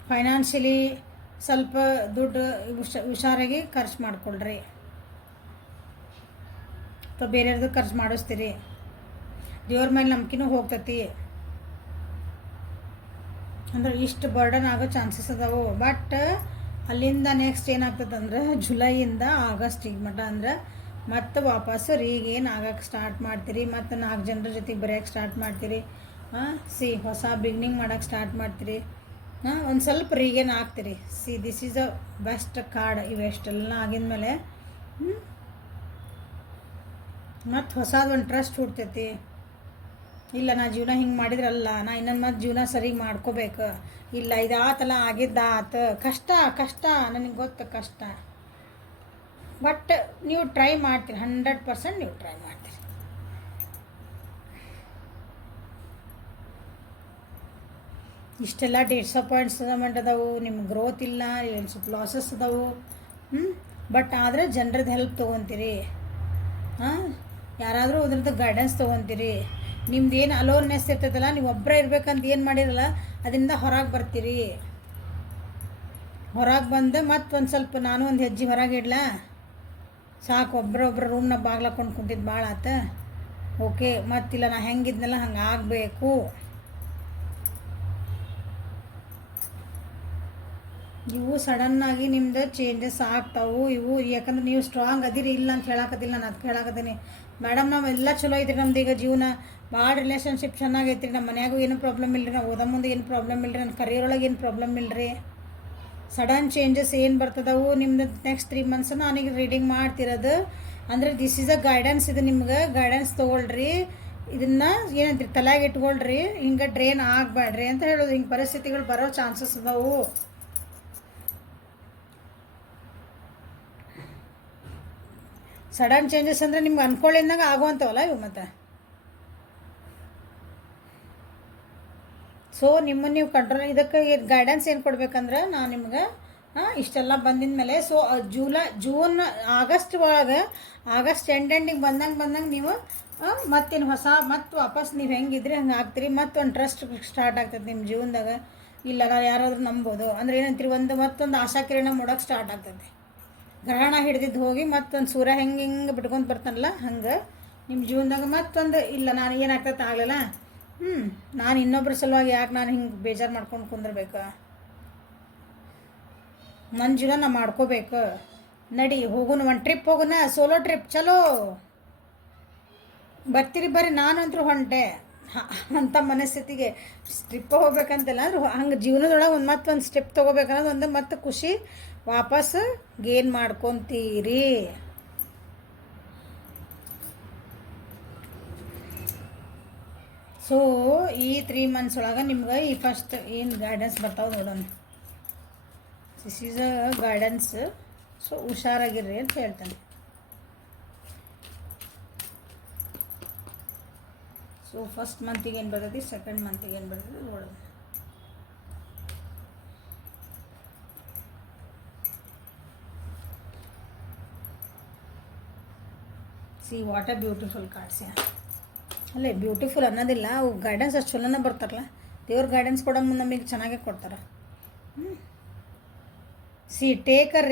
ಫೈನಾನ್ಷಿಯಲಿ ಸ್ವಲ್ಪ ದುಡ್ಡು ಹುಷಾರಾಗಿ ಖರ್ಚು ಮಾಡ್ಕೊಳ್ರಿ, ಅಥವಾ ಬೇರೆಯವ್ರದ್ದು ಖರ್ಚು ಮಾಡಿಸ್ತೀರಿ. ದೇವ್ರ ಮೇಲೆ ನಂಬಿಕೆನೂ ಹೋಗ್ತೈತಿ, ಅಂದ್ರೆ ಇಷ್ಟು ಬರ್ಡನ್ ಆಗೋ ಚಾನ್ಸಸ್ ಅದಾವು. ಬಟ್ ಅಲ್ಲಿಂದ ನೆಕ್ಸ್ಟ್ ಏನಾಗ್ತದೆ ಅಂದ್ರೆ ಜುಲೈಯಿಂದ ಆಗಸ್ಟಿಗೆ ಮಟ್ಟ ಅಂದ್ರೆ ಮತ್ತೆ ವಾಪಸ್ಸು ರೀಗೇನು ಆಗಕ್ಕೆ ಸ್ಟಾರ್ಟ್ ಮಾಡ್ತೀರಿ, ಮತ್ತು 4 ಜನರ ಜೊತೆಗೆ ಬರೆಯೋಕ್ಕೆ ಸ್ಟಾರ್ಟ್ ಮಾಡ್ತೀರಿ. ಹೊಸ ಬಿಗ್ನಿಂಗ್ ಮಾಡೋಕ್ಕೆ ಸ್ಟಾರ್ಟ್ ಮಾಡ್ತೀರಿ. ಒಂದು ಸ್ವಲ್ಪ ರೀಗೇನ್ ಆಗ್ತೀರಿ. This is a best card. ಇವೆಷ್ಟೆಲ್ಲ ಆಗಿದ್ಮೇಲೆ ಮತ್ತು ಹೊಸದು ಒಂದು ಟ್ರಸ್ಟ್ ಹುಡ್ತೈತಿ. ಇಲ್ಲ ನಾ ಜೀವನ ಹಿಂಗೆ ಮಾಡಿದ್ರಲ್ಲ, ನಾ ಇನ್ನೊಂದು ಮತ್ತೆ ಜೀವನ ಸರಿ ಮಾಡ್ಕೋಬೇಕು, ಇಲ್ಲ ಇದಾತಲ್ಲ ಆಗಿದ್ದಾತ, ಕಷ್ಟ ನನಗೆ ಗೊತ್ತು ಕಷ್ಟ. ಬಟ್ ನೀವು ಟ್ರೈ ಮಾಡ್ತೀರಿ, 100% ನೀವು ಟ್ರೈ ಮಾಡ್ತೀರಿ. ಇಷ್ಟೆಲ್ಲ ಡಿಸಪಾಯಿಂಟ್ಸ್ಮೆಂಟ್ ಅದಾವು, ನಿಮ್ಗೆ ಗ್ರೋತ್ ಇಲ್ಲ, ಏನು ಸ್ವಲ್ಪ ಲಾಸಸ್ ಅದಾವು. ಬಟ್ ಆದರೆ ಜನರದ್ದು ಹೆಲ್ಪ್ ತೊಗೊತೀರಿ, ಯಾರಾದರೂ ಅದ್ರದ್ದು ಗೈಡೆನ್ಸ್ ತೊಗೊತೀರಿ. ನಿಮ್ದು ಏನು ಅಲೋನ್ನೆಸ್ ಇರ್ತೈತಲ್ಲ, ನೀವು ಒಬ್ಬರೇ ಇರ್ಬೇಕಂತ ಏನು ಮಾಡಿರಲ್ಲ, ಅದರಿಂದ ಹೊರಗೆ ಬರ್ತೀರಿ. ಹೊರಗೆ ಬಂದು ಮತ್ತು ಒಂದು ಸ್ವಲ್ಪ ನಾನು ಒಂದು ಹೆಜ್ಜೆ ಹೊರಗೆ ಇಡ್ಲಾ, ಸಾಕು ಒಬ್ಬರೊಬ್ಬರು ರೂಮ್ನಾಗ ಬಾಗ್ಲಾಕೊಂಡು ಕುಂತಿದ್ದು ಭಾಳ ಆತ, ಓಕೆ ಮತ್ತಿಲ್ಲ ನಾ ಹೆಂಗಿದ್ನಲ್ಲ ಹಂಗೆ ಆಗಬೇಕು. ಇವು ಸಡನ್ನಾಗಿ ನಿಮ್ದು ಚೇಂಜಸ್ ಆಗ್ತಾವು ಇವು. ಯಾಕಂದ್ರೆ ನೀವು ಸ್ಟ್ರಾಂಗ್ ಅದಿರಿ, ಇಲ್ಲ ಅಂತ ಹೇಳಕತ್ತಿಲ್ಲ, ನಾನು ಅದಕ್ಕೆ ಹೇಳಕತ್ತೀನಿ. ಮೇಡಮ್ ನಾವೆಲ್ಲ ಚಲೋ ಐತ್ರಿ, ನಮ್ದು ಈಗ ಜೀವನ ಭಾಳ ರಿಲೇಷನ್ಶಿಪ್ ಚೆನ್ನಾಗೈತ್ರಿ, ನಮ್ಮ ಮನ್ಯಾಗೂ ಏನು ಪ್ರಾಬ್ಲಮ್ ಇಲ್ಲರಿ, ನಾವು ಓದೋ ಮುಂದೆ ಏನು ಪ್ರಾಬ್ಲಮ್ ಇಲ್ಲರಿ, ನನ್ನ ಕರಿಯರ್ ಒಳಗೆ ಏನು ಪ್ರಾಬ್ಲಮ್ ಇಲ್ಲರಿ. ಸಡನ್ ಚೇಂಜಸ್ ಏನು ಬರ್ತದವು ನಿಮ್ದು ನೆಕ್ಸ್ಟ್ 3 ಮಂತ್ಸ್ ನಾನೀಗ ರೀಡಿಂಗ್ ಮಾಡ್ತಿರೋದು. ಅಂದರೆ ದಿಸ್ ಈಸ್ ಅ ಗೈಡೆನ್ಸ್. ಇದು ನಿಮ್ಗೆ ಗೈಡೆನ್ಸ್ ತೊಗೊಳ್ರಿ. ಇದನ್ನು ಏನಂತೀರಿ ತಲೆಗೆ ಇಟ್ಕೊಳ್ರಿ. ಹಿಂಗೆ ಡ್ರೈನ್ ಆಗಬೇಡ್ರಿ ಅಂತ ಹೇಳೋದು. ಹಿಂಗೆ ಪರಿಸ್ಥಿತಿಗಳು ಬರೋ ಚಾನ್ಸಸ್ ಅದಾವು. ಸಡನ್ ಚೇಂಜಸ್ ಅಂದರೆ ನಿಮ್ಗೆ ಅನ್ಕೊಳ್ಳಿಂದಾಗ ಆಗುವಂಥವಲ್ಲ ಇವು ಮತ್ತು. ಸೊ ನಿಮ್ಮನ್ನು ನೀವು ಕಂಟ್ರೋಲ್ ಇದಕ್ಕೆ ಗೈಡೆನ್ಸ್ ಏನು ಕೊಡ್ಬೇಕಂದ್ರೆ ನಾನು ನಿಮ್ಗೆ ಇಷ್ಟೆಲ್ಲ ಬಂದಿದ ಮೇಲೆ ಸೊ ಜೂನ್ ಆಗಸ್ಟ್ ಒಳಗೆ ಆಗಸ್ಟ್ ಎಂಡಿಗೆ ಬಂದಂಗೆ ನೀವು ಮತ್ತೇನು ಹೊಸ ಮತ್ತು ವಾಪಸ್ ನೀವು ಹೆಂಗಿದ್ರಿ ಹಂಗೆ ಆಗ್ತೀರಿ. ಮತ್ತು ಒಂದು ಟ್ರಸ್ಟ್ ಸ್ಟಾರ್ಟ್ ಆಗ್ತದೆ ನಿಮ್ಮ ಜೀವನದಾಗ. ಇಲ್ಲ ನಾನು ಯಾರಾದರೂ ನಂಬೋದು ಅಂದರೆ ಏನಂತೀರಿ ಮತ್ತೊಂದು ಆಶಾಕಿರಣ ಮೂಡೋಕೆ ಸ್ಟಾರ್ಟ್ ಆಗ್ತದೆ. ಗ್ರಹಣ ಹಿಡ್ದಿದ್ದು ಹೋಗಿ ಮತ್ತೊಂದು ಸೂರ್ಯ ಹೆಂಗೆ ಬಿಟ್ಕೊಂಡು ಬರ್ತಾನಲ್ಲ ಹಂಗೆ ನಿಮ್ಮ ಜೀವನದಾಗ ಮತ್ತೊಂದು ಇಲ್ಲ ನಾನು ಏನಾಗ್ತದೆ ಆಗಲಿಲ್ಲ ನಾನು ಇನ್ನೊಬ್ಬರ ಸಲುವಾಗಿ ಯಾಕೆ ನಾನು ಹಿಂಗೆ ಬೇಜಾರು ಮಾಡ್ಕೊಂಡು ಕುಂದಿರ್ಬೇಕು. ನನ್ನ ಜೀವನ ನಾ ಮಾಡ್ಕೋಬೇಕು. ನಡಿ ಹೋಗೋಣ, ಒಂದು ಟ್ರಿಪ್ ಹೋಗೋಣ, ಸೋಲೋ ಟ್ರಿಪ್ ಚಲೋ ಬರ್ತೀರಿ ಬರ್ರಿ ನಾನಂತರೂ ಹೊಂಟೆ ಅಂಥ ಮನಸ್ಥಿತಿಗೆ. ಟ್ರಿಪ್ ಹೋಗ್ಬೇಕಂತಿಲ್ಲ ಅಂದ್ರೆ ಹಂಗೆ ಜೀವನದೊಳಗೆ ಮತ್ತೊಂದು ಸ್ಟೆಪ್ ತೊಗೋಬೇಕನ್ನೋದು ಒಂದು ಮತ್ತು ಖುಷಿ ವಾಪಸ್ ಗೇನ್ ಮಾಡ್ಕೊತೀರಿ. ಸೊ ಈ 3 ಮಂತ್ಸ್ ಒಳಗೆ ನಿಮ್ಗೆ ಈ ಫಸ್ಟ್ ಏನು ಗೈಡೆನ್ಸ್ ಬರ್ತಾವೆ ನೋಡೋಣ. This is a guidance. So ಹುಷಾರಾಗಿರ್ರಿ ಅಂತ ಹೇಳ್ತಾನೆ. ಸೊ ಫಸ್ಟ್ ಮಂತಿಗೆ ಏನು ಬರ್ತೈತಿ, ಸೆಕೆಂಡ್ ಮಂತಿಗೆ ಏನು ಬರ್ತೈತಿ ನೋಡೋಣ. See what a beautiful cards. ಅಲ್ಲೇ ಬ್ಯೂಟಿಫುಲ್ ಅನ್ನೋದಿಲ್ಲ, ಅವು ಗೈಡೆನ್ಸ್ ಅಷ್ಟು ಚಲೋನ ಬರ್ತಾರಲ್ಲ. ದೇವ್ರ ಗೈಡೆನ್ಸ್ ಕೊಡೋ ಮುಂದೆ ನಮಗೆ ಚೆನ್ನಾಗೇ ಕೊಡ್ತಾರೆ. See take a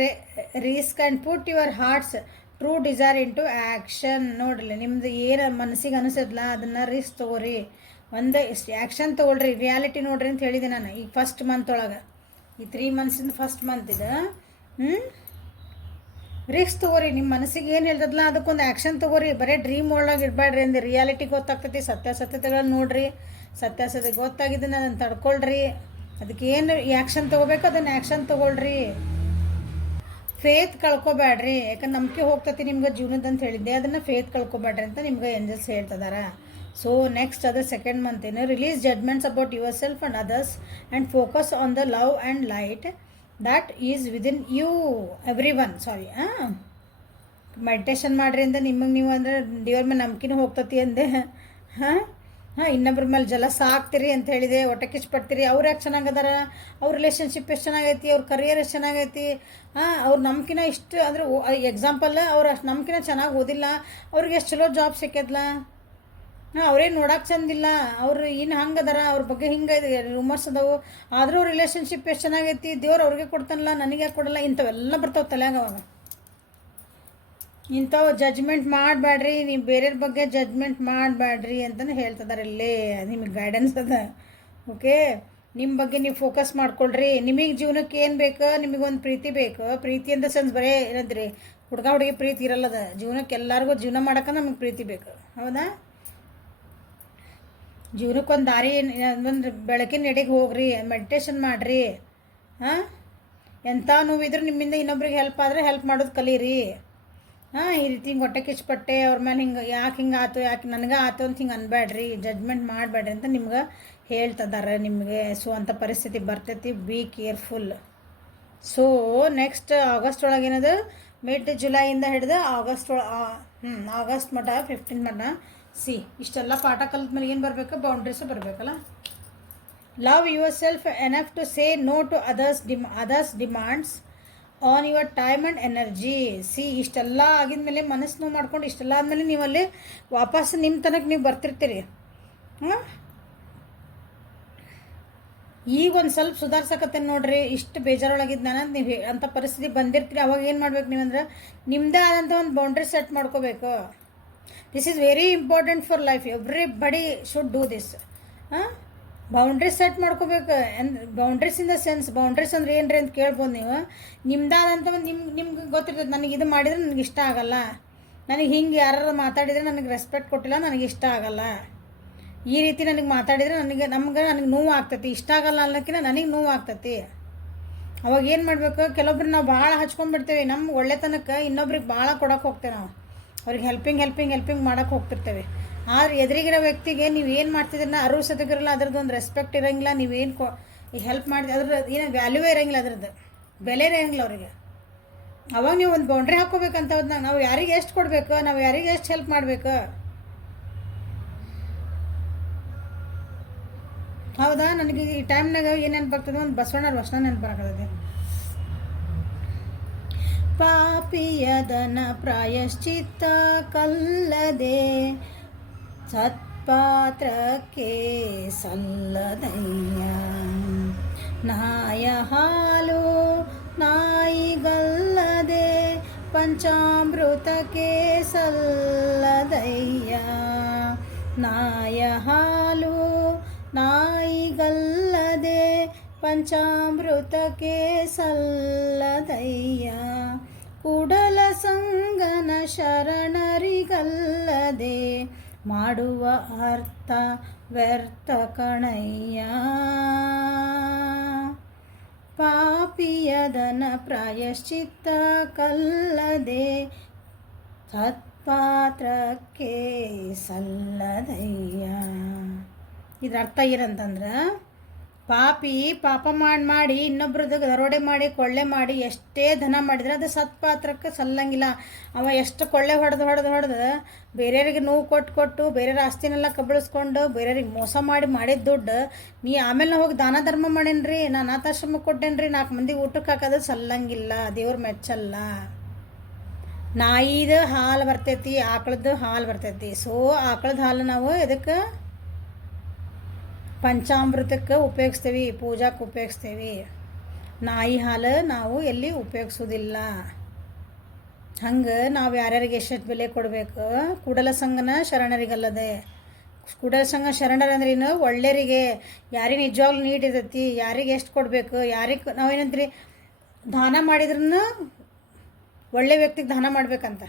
risk and put your heart's true desire into action. ನೋಡ್ರಿ ನಿಮ್ದು ಏನು ಮನಸ್ಸಿಗೆ ಅನಿಸೋದಿಲ್ಲ ಅದನ್ನು ರಿಸ್ಕ್ ತೊಗೋರಿ. ಒಂದು ಆ್ಯಕ್ಷನ್ ತೊಗೊಳ್ರಿ, ರಿಯಾಲಿಟಿ ನೋಡ್ರಿ ಅಂತ ಹೇಳಿದೆ ನಾನು. ಈಗ ಫಸ್ಟ್ ಮಂತ್ ಒಳಗೆ ಈ 3 ಮಂತ್ಸಿಂದ ಫಸ್ಟ್ ಮಂತ್ ಇದು ರಿಸ್ಕ್ ತೊಗೋರಿ. ನಿಮ್ಮ ಮನಸ್ಸಿಗೆ ಏನು ಹೇಳ್ತದಲ್ಲ ಅದಕ್ಕೊಂದು ಆ್ಯಕ್ಷನ್ ತೊಗೋರಿ. ಬರೀ ಡ್ರೀಮ್ ಒಳಗೆ ಇಡಬೇಡ್ರಿ ಅಂದೆ. ರಿಯಾಲಿಟಿ ಗೊತ್ತಾಗ್ತೈತಿ, ಸತ್ಯಾಸತ್ಯತೆಗಳನ್ನ ನೋಡ್ರಿ. ಸತ್ಯಾಸತ್ಯತೆ ಗೊತ್ತಾಗಿದ್ದನ್ನು ಅದನ್ನು ತಡ್ಕೊಳ್ರಿ. ಅದಕ್ಕೆ ಏನು ಆ್ಯಕ್ಷನ್ ತೊಗೋಬೇಕು ಅದನ್ನು ಆ್ಯಕ್ಷನ್ ತೊಗೊಳ್ರಿ. ಫೇತ್ ಕಳ್ಕೊಬೇಡ್ರಿ. ಯಾಕಂದ್ರೆ ನಂಬಿಕೆ ಹೋಗ್ತೈತಿ ನಿಮ್ಗೆ ಜೀವನದ ಅಂತ ಹೇಳಿದ್ದೆ. ಅದನ್ನು ಫೇತ್ ಕಳ್ಕೊಬೇಡ್ರಿ ಅಂತ ನಿಮ್ಗೆ ಏಂಜಲ್ಸ್ ಹೇಳ್ತಿದಾರೆ. ಸೊ ನೆಕ್ಸ್ಟ್ ಅದು ಸೆಕೆಂಡ್ ಮಂತ್ ಏನು release judgements about yourself and others and focus on the love and light that is within you everyone. Sorry meditation ಮಾಡ್ರಿ ಅಂದೆ. ನಿಮಗೆ ನೀವು ಅಂದರೆ ದೇವ್ರ ಮೇಲೆ ನಂಬಿಕೆನೂ ಹೋಗ್ತತಿ ಅಂದೆ. ಇನ್ನೊಬ್ರ ಮೇಲೆ ಜಲಸ ಆಗ್ತೀರಿ ಅಂತ ಹೇಳಿದೆ. ಹೊಟ್ಟೆ ಕಿಚ್ಚು ಅವ್ರು ಯಾಕೆ ಚೆನ್ನಾಗದಾರ, ಅವ್ರ ರಿಲೇಷನ್ಶಿಪ್ ಎಷ್ಟು ಚೆನ್ನಾಗೈತಿ, ಅವ್ರ ಕರಿಯರ್ ಎಷ್ಟು ಚೆನ್ನಾಗೈತಿ, ಅವ್ರ ನಂಬಿಕೆನ ಇಷ್ಟು ಅಂದರೆ ಎಕ್ಸಾಂಪಲ್ ಅವ್ರು ಅಷ್ಟು ನಂಬಿಕೆನ ಚೆನ್ನಾಗಿ ಓದಿಲ್ಲ, ಅವ್ರಿಗೆ ಎಷ್ಟು ಚಲೋ ಜಾಬ್ ಸಿಕ್ಕದ್ಲ. ಅವ್ರೇನು ನೋಡೋಕೆ ಚಂದಿಲ್ಲ, ಅವ್ರು ಇನ್ನು ಹಂಗೆ ಅದಾರ, ಅವ್ರ ಬಗ್ಗೆ ಹಿಂಗೆ ರೂಮರ್ಸ್ ಅದಾವು, ಆದರೂ ರಿಲೇಷನ್ಶಿಪ್ ಎಷ್ಟು ಚೆನ್ನಾಗೈತಿ, ದೇವ್ರು ಅವ್ರಿಗೆ ಕೊಡ್ತಾನಲ್ಲ ನನಗೆ ಕೊಡಲ್ಲ. ಇಂಥವೆಲ್ಲ ಬರ್ತಾವೆ ತಲೆಯಾಗ. ಅವಾಗ ಇಂಥವು ಜಜ್ಮೆಂಟ್ ಮಾಡಬೇಡ್ರಿ, ನೀವು ಬೇರೆಯವ್ರ ಬಗ್ಗೆ ಜಜ್ಮೆಂಟ್ ಮಾಡಬೇಡ್ರಿ ಅಂತಲೇ ಹೇಳ್ತಿದ್ದಾರೆ. ಇಲ್ಲೇ ನಿಮಗೆ ಗೈಡೆನ್ಸ್ ಅದ. ಓಕೆ, ನಿಮ್ಮ ಬಗ್ಗೆ ನೀವು ಫೋಕಸ್ ಮಾಡ್ಕೊಳ್ರಿ. ನಿಮಗೆ ಜೀವನಕ್ಕೆ ಏನು ಬೇಕು, ನಿಮಗೊಂದು ಪ್ರೀತಿ ಬೇಕು. ಪ್ರೀತಿ ಅಂತ ಸೆನ್ಸ್ ಬರೇ ಏನಂದ್ರಿ ಹುಡುಗಿ ಪ್ರೀತಿ ಇರಲ್ಲದ. ಜೀವನಕ್ಕೆ ಎಲ್ಲರಿಗೂ ಜೀವನ ಮಾಡೋಕೆ ನಮಗೆ ಪ್ರೀತಿ ಬೇಕು. ಹೌದಾ? ಜೀವನಕ್ಕೊಂದು ದಾರಿ ಒಂದು ಬೆಳಕಿನ ನೆಡೆಗೆ ಹೋಗ್ರಿ, ಮೆಡಿಟೇಷನ್ ಮಾಡಿರಿ. ಎಂಥ ನೋವಿದ್ರೂ ನಿಮ್ಮಿಂದ ಇನ್ನೊಬ್ರಿಗೆ ಹೆಲ್ಪ್ ಆದರೆ ಹೆಲ್ಪ್ ಮಾಡೋದು ಕಲೀರಿ. ಈ ರೀತಿ ಹಿಂಗೆ ಹೊಟ್ಟೆ ಕಿಚ್ಚಪಟ್ಟೆ ಅವ್ರ ಮೇಲೆ ಹಿಂಗೆ ಯಾಕೆ ಹಿಂಗೆ ಆಯ್ತು, ಯಾಕೆ ನನಗೆ ಆಯ್ತು ಅಂತ ಹಿಂಗೆ ಅನ್ಬೇಡ್ರಿ, ಜಡ್ಜ್ಮೆಂಟ್ ಮಾಡಬೇಡ್ರಿ ಅಂತ ನಿಮ್ಗೆ ಹೇಳ್ತಿದ್ದಾರೆ ನಿಮಗೆ. ಸೊ ಅಂಥ ಪರಿಸ್ಥಿತಿ ಬರ್ತೈತಿ, be careful. So next August ಒಳಗೆ ಏನದು ಮಿಡ್ ಜುಲೈಯಿಂದ ಹಿಡಿದು ಆಗಸ್ಟ್ ಮಟ 15 ಮಟ. ಸಿ ಇಷ್ಟೆಲ್ಲ ಪಾಠ ಕಲಿತ ಮೇಲೆ ಏನು ಬರಬೇಕು, ಬೌಂಡ್ರೀಸು ಬರಬೇಕಲ್ಲ. Love yourself enough to say no to others' demands on your time and energy. See ಇಷ್ಟೆಲ್ಲ ಆಗಿದ್ಮೇಲೆ ಮನಸ್ಸು ನೋವು ಮಾಡ್ಕೊಂಡು ಇಷ್ಟೆಲ್ಲ ಆದಮೇಲೆ ನೀವಲ್ಲಿ ವಾಪಸ್ ನಿಮ್ಮ ತನಕ ನೀವು ಬರ್ತಿರ್ತೀರಿ. ಈಗ ಒಂದು ಸ್ವಲ್ಪ ಸುಧಾರ್ಸಕತ್ತೇನೆ ನೋಡ್ರಿ. ಇಷ್ಟು ಬೇಜಾರೊಳಗಿದ್ದು ನಾನು ನೀವು ಅಂಥ ಪರಿಸ್ಥಿತಿ ಬಂದಿರ್ತೀರಿ. ಅವಾಗ ಏನು ಮಾಡ್ಬೇಕು ನೀವಂದ್ರೆ ನಿಮ್ಮದೇ ಆದಂಥ ಒಂದು ಬೌಂಡ್ರಿ ಸೆಟ್ ಮಾಡ್ಕೋಬೇಕು. This is very important for life. Everybody should do this. Boundaries set ಮಾಡ್ಕೋಬೇಕು. Boundaries in the sense, boundaries ಅಂದ್ರೆ ಏನ್ರಿ ಅಂತ ಕೇಳ್ಬೋದು ನೀವು. ನಿಮ್ದಾದಂಥ ಒಂದು ನಿಮ್ಗೆ ಗೊತ್ತಿರ್ತದೆ, ನನಗೆ ಇದು ಮಾಡಿದರೆ ನನಗೆ ಇಷ್ಟ ಆಗಲ್ಲ, ನನಗೆ ಹಿಂಗೆ ಯಾರು ಮಾತಾಡಿದರೆ ನನಗೆ ರೆಸ್ಪೆಕ್ಟ್ ಕೊಟ್ಟಿಲ್ಲ, ನನಗೆ ಇಷ್ಟ ಆಗಲ್ಲ, ಈ ರೀತಿ ನನಗೆ ಮಾತಾಡಿದರೆ ನನಗೆ ನೋವು ಆಗ್ತೈತಿ. ಇಷ್ಟ ಆಗಲ್ಲ ಅನ್ನೋಕ್ಕಿಂತ ನನಗೆ ನೋವು ಆಗ್ತೈತಿ. ಅವಾಗ ಏನು ಮಾಡಬೇಕು, ಕೆಲವೊಬ್ರು ನಾವು ಭಾಳ ಹಚ್ಕೊಂಡ್ಬಿಡ್ತೇವೆ, ನಮ್ಮ ಒಳ್ಳೆತನಕ್ಕೆ ಇನ್ನೊಬ್ರಿಗೆ ಭಾಳ ಕೊಡೋಕೆ ಹೋಗ್ತೇವೆ ನಾವು, ಅವ್ರಿಗೆ ಹೆಲ್ಪಿಂಗ್ ಮಾಡೋಕೆ ಹೋಗ್ತಿರ್ತೇವೆ. ಆದರೆ ಎದುರಿಗಿರೋ ವ್ಯಕ್ತಿಗೆ ನೀವು ಏನು ಮಾಡ್ತಿದ್ದೀರ ಅರಿವು ಸತಿಗಿರಲ್ಲ, ಅದ್ರದ್ದು ಒಂದು ರೆಸ್ಪೆಕ್ಟ್ ಇರೋಂಗಿಲ್ಲ, ನೀವೇನು ಈ ಹೆಲ್ಪ್ ಮಾಡಿದೆ ಅದ್ರದ್ದು ಏನೋ ವ್ಯಾಲ್ಯೂವೇ ಇರೋಂಗಿಲ್ಲ, ಅದ್ರದ್ದು ಬೆಲೆ ಇರೋಂಗಿಲ್ಲ ಅವರಿಗೆ. ಅವಾಗ ನೀವು ಒಂದು ಬೌಂಡ್ರಿ ಹಾಕ್ಕೋಬೇಕಂತ ನಾವು ಯಾರಿಗೆ ಎಷ್ಟು ಕೊಡಬೇಕು, ನಾವು ಯಾರಿಗೆ ಎಷ್ಟು ಹೆಲ್ಪ್ ಮಾಡಬೇಕು. ಹೌದಾ, ನನಗೆ ಈ ಟೈಮ್ನಾಗ ಏನು ನೆನಪಾಗ್ತದೆ, ಒಂದು ಬಸವಣ್ಣವ್ರ ವಚನ ನೆನಪಾಗ್ತದೆ. ಪಾಪಿಯದನ ಪ್ರಾಯಶ್ಚಿತ್ತ ಕಲ್ಲದೆ ಸತ್ಪಾತ್ರಕ್ಕೆ ಸಲ್ಲದಯ್ಯ, ನಾಯ ಹಾಲು ನಾಯಿಗಲ್ಲದೆ ಪಂಚಾಮೃತಕ್ಕೆ ಸಲ್ಲದಯ್ಯ, ನಾಯ ಹಾಲು ನಾಯಿಗಲ್ಲದೆ ಪಂಚಾಮೃತಕ್ಕೆ ಸಲ್ಲದಯ್ಯ, ಕೂಡಲ ಸಂಗನ ಶರಣರಿಗಲ್ಲದೆ ಮಾಡುವ ಅರ್ಥ ವ್ಯರ್ಥ ಕಣಯ್ಯ, ಪಾಪಿಯದನ ಪ್ರಾಯಶ್ಚಿತ್ತ ಕಲ್ಲದೆ ಸತ್ಪಾತ್ರಕ್ಕೆ ಸಲ್ಲದಯ್ಯ. ಇದ್ರ ಅರ್ಥ ಏನಂತಂದ್ರೆ, ಪಾಪ ಮಾಡಿ ಇನ್ನೊಬ್ರದ್ದು ದರೋಡೆ ಮಾಡಿ ಕೊಳ್ಳೆ ಮಾಡಿ ಎಷ್ಟೇ ಧನ ಮಾಡಿದ್ರೆ ಅದು ಸತ್ಪಾತ್ರಕ್ಕೆ ಸಲ್ಲಂಗಿಲ್ಲ. ಅವ ಎಷ್ಟು ಕೊಳ್ಳೆ ಹೊಡೆದು ಬೇರೆಯವ್ರಿಗೆ ನೋವು ಕೊಟ್ಟು ಬೇರೆಯವ್ರ ಆಸ್ತಿನೆಲ್ಲ ಕಬಳಿಸ್ಕೊಂಡು ಬೇರೆಯವ್ರಿಗೆ ಮೋಸ ಮಾಡಿದ ದುಡ್ಡು ನೀ ಆಮೇಲೆ ಹೋಗಿ ದಾನ ಧರ್ಮ ಮಾಡೇನ್ರಿ, ನಾನು ಅನಾಥಾಶ್ರಮಕ್ಕೆ ಕೊಟ್ಟೇನ್ರಿ, 4 ಮಂದಿಗೆ ಊಟಕ್ಕೆ ಹಾಕೋದು ಸಲ್ಲಂಗಿಲ್ಲ, ದೇವ್ರ ಮೆಚ್ಚಲ್ಲ. ನಾಯಿದು ಹಾಲು ಬರ್ತೈತಿ, ಆಕಳದ್ದು ಹಾಲು ಬರ್ತೈತಿ. ಸೊ ಆಕಳದ ಹಾಲು ನಾವು ಇದಕ್ಕೆ ಪಂಚಾಮೃತಕ್ಕೆ ಉಪಯೋಗಿಸ್ತೀವಿ, ಪೂಜಾಕ್ಕೆ ಉಪಯೋಗಿಸ್ತೀವಿ. ನಾಯಿ ಹಾಲು ನಾವು ಎಲ್ಲಿ ಉಪಯೋಗಿಸೋದಿಲ್ಲ. ಹಂಗೆ ನಾವು ಯಾರ್ಯಾರಿಗೆ ಎಷ್ಟೆಷ್ಟು ಬೆಲೆ ಕೊಡಬೇಕು. ಕೂಡಲ ಸಂಘನ ಶರಣರಿಗಲ್ಲದೆ, ಕೂಡಲ ಸಂಘ ಶರಣರಂದ್ರೆ ಏನು, ಒಳ್ಳೆಯರಿಗೆ, ಯಾರಿಗೆ ನಿಜವಾಗ್ಲೂ ನೀಡಿರ್ತೈತಿ, ಯಾರಿಗೆ ಎಷ್ಟು ಕೊಡಬೇಕು, ಯಾರಿಗೆ ನಾವೇನಂತೀರಿ ದಾನ ಮಾಡಿದ್ರೂ ಒಳ್ಳೆ ವ್ಯಕ್ತಿಗೆ ದಾನ ಮಾಡ್ಬೇಕಂತ.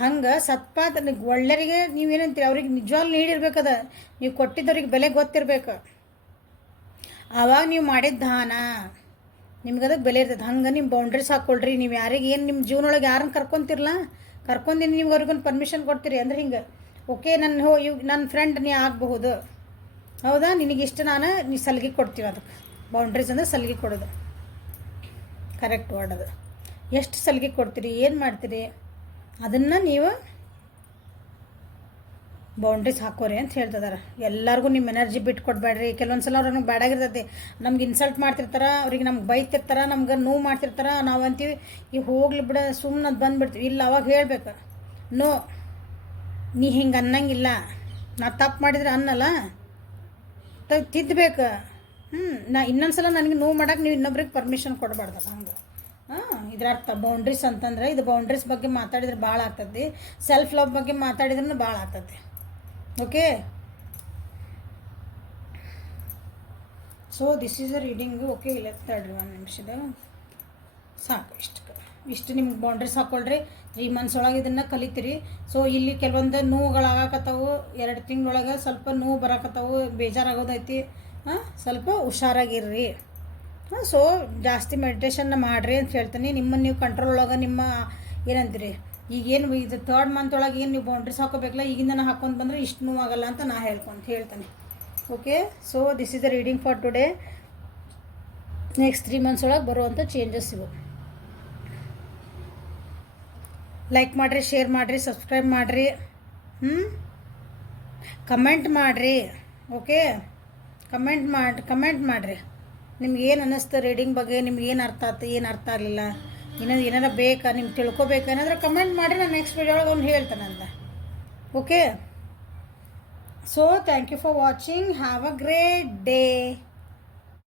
ಹಂಗೆ ಸತ್ಪಾತ್ರ ಒಳ್ಳೆಯರಿಗೆ ನೀವೇನಂತೀರಿ, ಅವ್ರಿಗೆ ನಿಜವಾಗ್ಲೂ ನೀಡಿರ್ಬೇಕದ, ನೀವು ಕೊಟ್ಟಿದ್ದವ್ರಿಗೆ ಬೆಲೆ ಗೊತ್ತಿರ್ಬೇಕು. ಆವಾಗ ನೀವು ಮಾಡಿದ ದಾನ ನಿಮ್ಗೆ ಅದಕ್ಕೆ ಬೆಲೆ ಇರ್ತದೆ. ಹಂಗೆ ನಿಮ್ಮ ಬೌಂಡ್ರೀಸ್ ಹಾಕ್ಕೊಳ್ರಿ. ನೀವು ಯಾರಿಗೆ ಏನು ನಿಮ್ಮ ಜೀವನೊಳಗೆ ಯಾರನ್ನ ಕರ್ಕೊತಿರಲ್ಲ, ಕರ್ಕೊಂದಿನ ನಿಮ್ಗೆ ಅವ್ರಿಗೊಂದು ಪರ್ಮಿಷನ್ ಕೊಡ್ತೀರಿ ಅಂದ್ರೆ ಹಿಂಗೆ, ಓಕೆ ನನ್ನ ಫ್ರೆಂಡ್ ನೀ ಆಗಬಹುದು, ಹೌದಾ, ನಿನಗಿಷ್ಟ ನೀ ಸಲಿಗೆ ಕೊಡ್ತೀವಿ. ಅದಕ್ಕೆ ಬೌಂಡ್ರೀಸ್ ಅಂದರೆ ಸಲಿಗೆ ಕೊಡೋದು, ಕರೆಕ್ಟ್ ವರ್ಡ್ ಅದು. ಎಷ್ಟು ಸಲಿಗೆ ಕೊಡ್ತೀರಿ, ಏನು ಮಾಡ್ತೀರಿ, ಅದನ್ನು ನೀವು ಬೌಂಡ್ರೀಸ್ ಹಾಕೋರಿ ಅಂತ ಹೇಳ್ತಿದಾರೆ. ಎಲ್ಲರಿಗೂ ನಿಮ್ಮ ಎನರ್ಜಿ ಬಿಟ್ಟು ಕೊಡಬೇಡ್ರಿ. ಕೆಲವೊಂದು ಸಲ ಅವ್ರಿಗೆ ಬೇಡಾಗಿರ್ತೈತಿ, ನಮ್ಗೆ ಇನ್ಸಲ್ಟ್ ಮಾಡ್ತಿರ್ತಾರೆ, ಅವ್ರಿಗೆ ನಮ್ಗೆ ಬೈತಿರ್ತಾರೆ, ನಮ್ಗೆ ನೋವು ಮಾಡ್ತಿರ್ತಾರೆ. ನಾವು ಅಂತೀವಿ ಈಗ ಹೋಗ್ಲಿ ಬಿಡ ಸುಮ್ಮನೆ ಅದು ಬಂದುಬಿಡ್ತೀವಿ. ಇಲ್ಲ, ಅವಾಗ ಹೇಳ್ಬೇಕು, ನೋ ನೀ ಹಿಂಗೆ ಅನ್ನಂಗಿಲ್ಲ, ನಾ ತಪ್ಪು ಮಾಡಿದ್ರೆ ಅನ್ನಲ್ಲ, ತಿದ್ದಬೇಕು. ನಾ ಇನ್ನೊಂದು ಸಲ ನನಗೆ ನೋವು ಮಾಡೋಕೆ ನೀವು ಇನ್ನೊಬ್ರಿಗೆ ಪರ್ಮಿಷನ್ ಕೊಡಬಾರ್ದು. ಹಂಗೆ ಇದ್ರ ಅರ್ಥ ಬೌಂಡ್ರೀಸ್ ಅಂತಂದ್ರೆ ಇದು. ಬೌಂಡ್ರೀಸ್ ಬಗ್ಗೆ ಮಾತಾಡಿದ್ರೆ ಭಾಳ ಆಗ್ತದೆ, ಸೆಲ್ಫ್ ಲವ್ ಬಗ್ಗೆ ಮಾತಾಡಿದ್ರೂ ಭಾಳ ಆಗ್ತದೆ. Okay, so this is a reading. Okay, ಇಲ್ಲ ತಡ್ರಿ 1 ನಿಮಿಷದ ಸಾಕು. ಇಷ್ಟು ನಿಮ್ಗೆ ಬೌಂಡ್ರೀಸ್ ಹಾಕ್ಕೊಳ್ರಿ. 3 months ಒಳಗೆ ಇದನ್ನು ಕಲಿತೀರಿ. ಸೊ ಇಲ್ಲಿ ಕೆಲವೊಂದು ನೋವುಗಳಾಗಕತ್ತಾವು, 2 ತಿಂಗಳೊಳಗೆ ಸ್ವಲ್ಪ ನೋವು ಬರಾಕತ್ತಾವು, ಬೇಜಾರಾಗೋದೈತಿ. ಸ್ವಲ್ಪ ಹುಷಾರಾಗಿರ್ರಿ. ಸೊ ಜಾಸ್ತಿ ಮೆಡಿಟೇಷನ್ನ ಮಾಡಿರಿ ಅಂತ ಹೇಳ್ತೀನಿ. ನಿಮ್ಮನ್ನು ನೀವು ಕಂಟ್ರೋಲ್ ಒಳಗೆ ನಿಮ್ಮ ಏನಂತೀರಿ, ಈಗೇನು ಇದು 3rd month ಒಳಗೆ ಏನು ನೀವು ಬೌಂಡ್ರೀಸ್ ಹಾಕೋಬೇಕಲ್ಲ, ಈಗಿಂದ ಹಾಕೊಂಡು ಬಂದರೆ ಇಷ್ಟು ನೋವಾಗಲ್ಲ ಅಂತ ನಾ ಹೇಳ್ತೇನೆ. Okay, so this is the reading for today. Next 3 months ಒಳಗೆ ಬರುವಂಥ ಚೇಂಜಸ್ ಇವು. ಲೈಕ್ ಮಾಡಿರಿ, ಶೇರ್ ಮಾಡಿರಿ, ಸಬ್ಸ್ಕ್ರೈಬ್ ಮಾಡಿರಿ, ಕಮೆಂಟ್ ಮಾಡಿರಿ. ಓಕೆ, ಕಮೆಂಟ್ ಮಾಡಿರಿ. ನಿಮ್ಗೆ ಏನು ಅನ್ನಿಸ್ತು ರೀಡಿಂಗ್ ಬಗ್ಗೆ, ನಿಮ್ಗೆ ಏನು ಅರ್ಥ ಆಯ್ತು, ಏನು ಅರ್ಥ ಆಗಲಿಲ್ಲ, ಏನಾರ ಬೇಕಾ, ನಿಮ್ಗೆ ತಿಳ್ಕೊಬೇಕಾ ಏನಾದರೂ ಕಮೆಂಟ್ ಮಾಡಿ, ನಾನು ನೆಕ್ಸ್ಟ್ ವಿಡಿಯೋ ಒಳಗೆ ಒಂದು ಹೇಳ್ತೇನೆ ಅಂತ. Okay, so thank you for watching. Have a great day.